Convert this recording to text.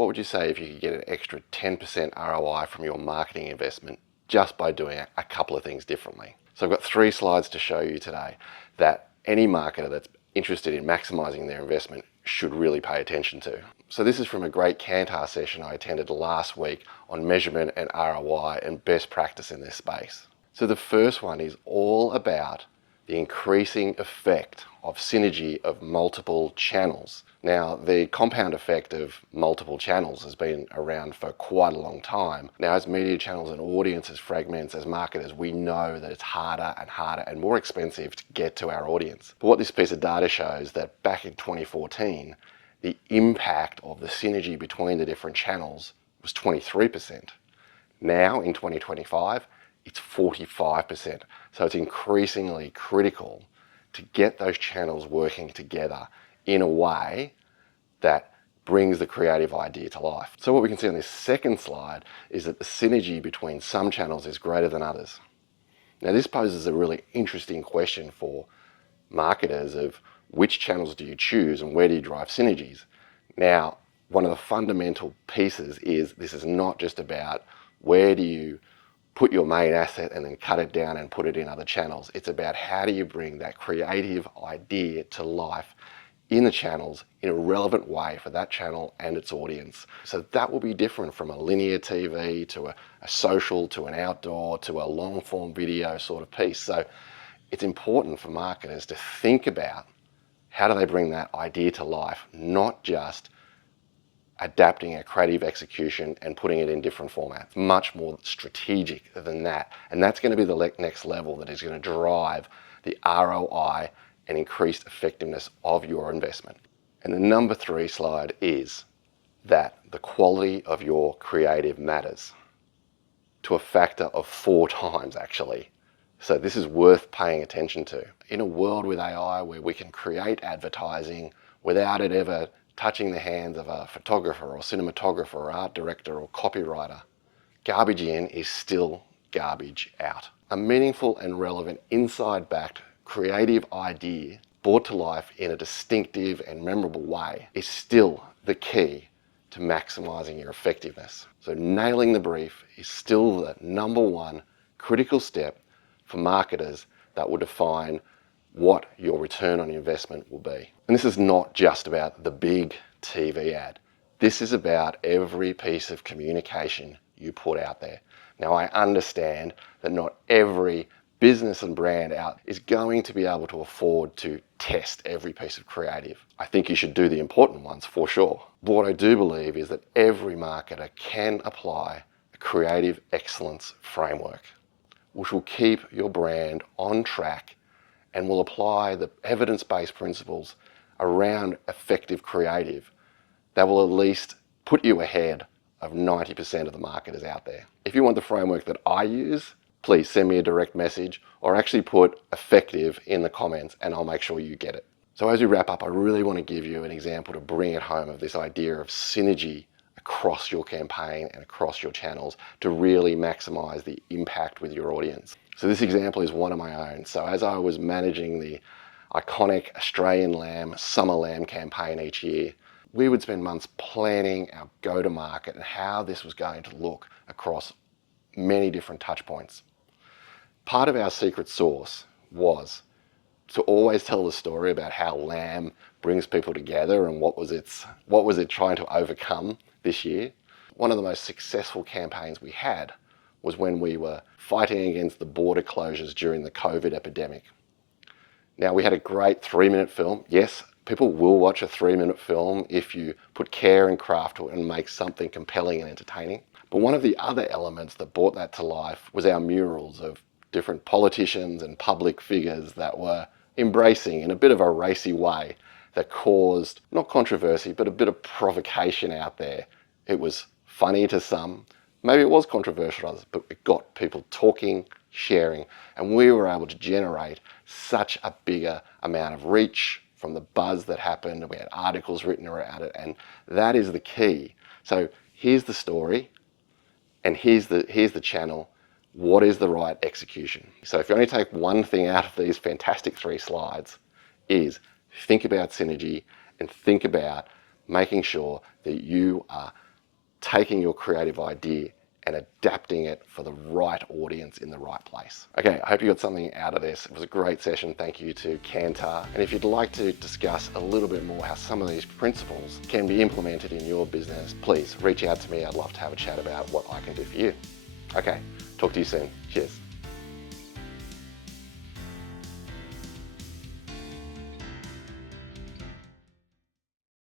What would you say if you could get an extra 10% ROI from your marketing investment just by doing a couple of things differently? So I've got 3 slides to show you today that any marketer that's interested in maximizing their investment should really pay attention to. So this is from a great Kantar session I attended last week on measurement and ROI and best practice in this space. So the first one is all about the increasing effect of synergy of multiple channels. Now, the compound effect of multiple channels has been around for quite a long time. Now, as media channels and audiences fragments, as marketers, we know that it's harder and harder and more expensive to get to our audience. But what this piece of data shows that back in 2014, the impact of the synergy between the different channels was 23%. Now, in 2025, it's 45%. So it's increasingly critical to get those channels working together in a way that brings the creative idea to life. So what we can see on this second slide is that the synergy between some channels is greater than others. Now this poses a really interesting question for marketers of which channels do you choose and where do you drive synergies? Now, one of the fundamental pieces is this is not just about where do you put your main asset and then cut it down and put it in other channels. It's about how do you bring that creative idea to life in the channels in a relevant way for that channel and its audience. So that will be different from a linear TV to a social to an outdoor to a long form video sort of piece. So it's important for marketers to think about how do they bring that idea to life, not just adapting a creative execution and putting it in different formats. Much more strategic than that. And that's going to be the next level that is going to drive the ROI and increased effectiveness of your investment. And the number 3 slide is that the quality of your creative matters to a factor of 4 times actually. So this is worth paying attention to. In a world with AI where we can create advertising without it ever touching the hands of a photographer or cinematographer or art director or copywriter, garbage in is still garbage out. A meaningful and relevant inside-backed creative idea brought to life in a distinctive and memorable way is still the key to maximizing your effectiveness. So nailing the brief is still the number 1 critical step for marketers that will define what your return on investment will be. And this is not just about the big TV ad. This is about every piece of communication you put out there. Now, I understand that not every business and brand out is going to be able to afford to test every piece of creative. I think you should do the important ones for sure. But what I do believe is that every marketer can apply a creative excellence framework, which will keep your brand on track and will apply the evidence-based principles around effective creative that will at least put you ahead of 90% of the marketers out there. If you want the framework that I use, please send me a direct message or actually put effective in the comments and I'll make sure you get it. So as we wrap up, I really want to give you an example to bring it home of this idea of synergy across your campaign and across your channels to really maximize the impact with your audience. So this example is one of my own. So as I was managing the iconic Australian lamb, summer lamb campaign each year, we would spend months planning our go-to-market and how this was going to look across many different touch points. Part of our secret sauce was to always tell the story about how lamb brings people together and what was it trying to overcome this year. One of the most successful campaigns we had was when we were fighting against the border closures during the COVID epidemic. Now, we had a great 3-minute film. Yes, people will watch a 3-minute film if you put care and craft to it and make something compelling and entertaining. But one of the other elements that brought that to life was our murals of different politicians and public figures that were embracing in a bit of a racy way that caused, not controversy, but a bit of provocation out there. It was funny to some, maybe it was controversial to others, but it got people talking, sharing, and we were able to generate such a bigger amount of reach from the buzz that happened, and we had articles written around it, and that is the key. So here's the story, and here's the channel. What is the right execution? So if you only take one thing out of these fantastic 3 slides, is think about synergy and think about making sure that you are taking your creative idea and adapting it for the right audience in the right place. Okay, I hope you got something out of this. It was a great session. Thank you to Kantar. And if you'd like to discuss a little bit more how some of these principles can be implemented in your business, please reach out to me. I'd love to have a chat about what I can do for you. Okay, talk to you soon. Cheers.